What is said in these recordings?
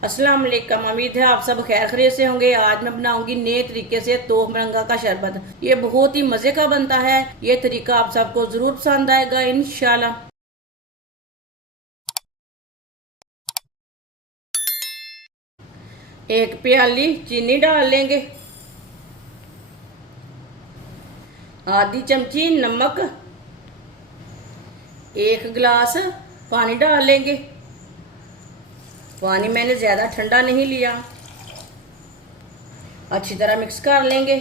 अस्सलाम वालेकुम। उम्मीद है आप सब खैर खैरियत से होंगे। आज मैं बनाऊंगी नए तरीके से तोह मरंगा का शरबत। ये बहुत ही मजे का बनता है। ये तरीका आप सबको जरूर पसंद आएगा इंशाल्लाह। एक प्याली चीनी डाल लेंगे, आधी चमची नमक, एक गिलास पानी डाल लेंगे। पानी मैंने ज्यादा ठंडा नहीं लिया। अच्छी तरह मिक्स कर लेंगे।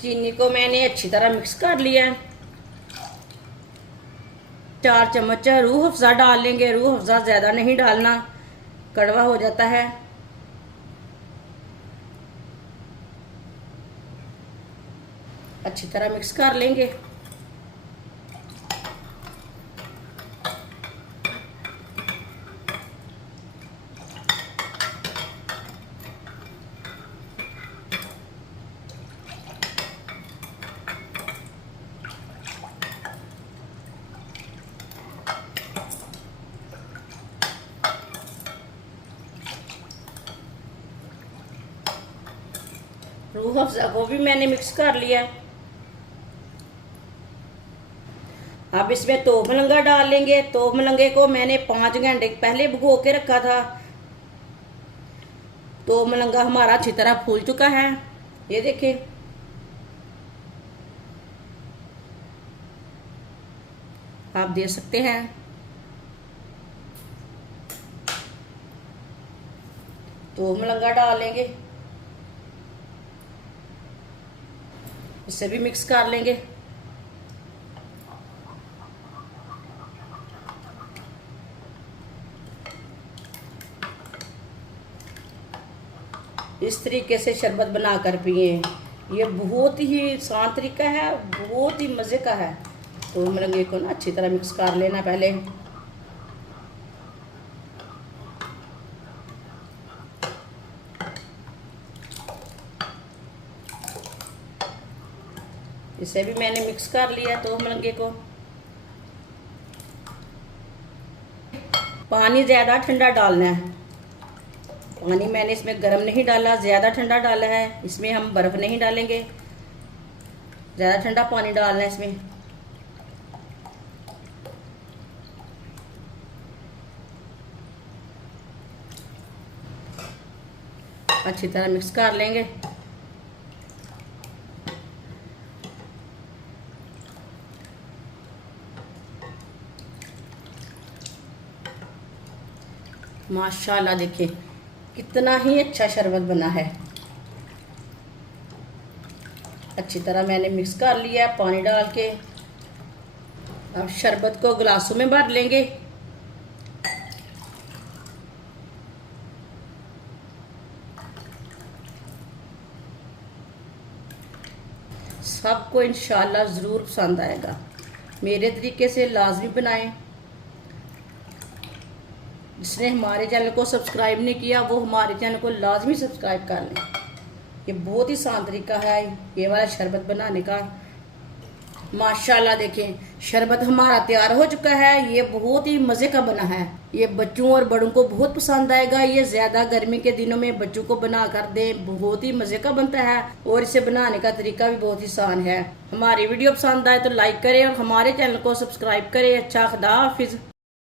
चीनी को मैंने अच्छी तरह मिक्स कर लिया है। 4 चम्मच रूह अफ़ज़ा डाल लेंगे। रूह अफ़ज़ा ज़्यादा नहीं डालना, कड़वा हो जाता है। अच्छी तरह मिक्स कर लेंगे। रूह अफ़ज़ा को भी मैंने मिक्स कर लिया। अब इसमें तोह मलंगा डाल लेंगे। तोह मलंगे को मैंने 5 घंटे पहले भिगो के रखा था। तोह मलंगा हमारा अच्छी तरह फूल चुका है, ये देखिए। आप देख सकते हैं। तोह मलंगा डाल लेंगे, इसे भी मिक्स कर लेंगे। इस तरीके से शरबत बनाकर पिए। ये बहुत ही आसान तरीका है, बहुत ही मज़े का है। तो मलंगे को ना अच्छी तरह मिक्स कर लेना पहले। इसे भी मैंने मिक्स कर लिया। तो मलंगे को पानी ज़्यादा ठंडा डालना है। पानी मैंने इसमें गर्म नहीं डाला, ज़्यादा ठंडा डाला है। इसमें हम बर्फ़ नहीं डालेंगे, ज़्यादा ठंडा पानी डालना है इसमें। अच्छी तरह मिक्स कर लेंगे। माशाल्लाह देखिए कितना ही अच्छा शरबत बना है। अच्छी तरह मैंने मिक्स कर लिया पानी डाल के। अब शरबत को गिलासों में भर लेंगे। सबको इंशाल्लाह ज़रूर पसंद आएगा। मेरे तरीके से लाजमी बनाएं। जिसने हमारे चैनल को सब्सक्राइब नहीं किया वो हमारे चैनल को लाजमी सब्सक्राइब कर लें। ये बहुत ही आसान तरीका है ये वाला शरबत बनाने का। माशाल्लाह देखें शरबत हमारा तैयार हो चुका है। ये बहुत ही मज़े का बना है। ये बच्चों और बड़ों को बहुत पसंद आएगा। ये ज़्यादा गर्मी के दिनों में बच्चों को बना कर दें, बहुत ही मज़े का बनता है। और इसे बनाने का तरीका भी बहुत ही आसान है। हमारी वीडियो पसंद आए तो लाइक करें और हमारे चैनल को सब्सक्राइब करें। अच्छा, खुदा हाफिज़।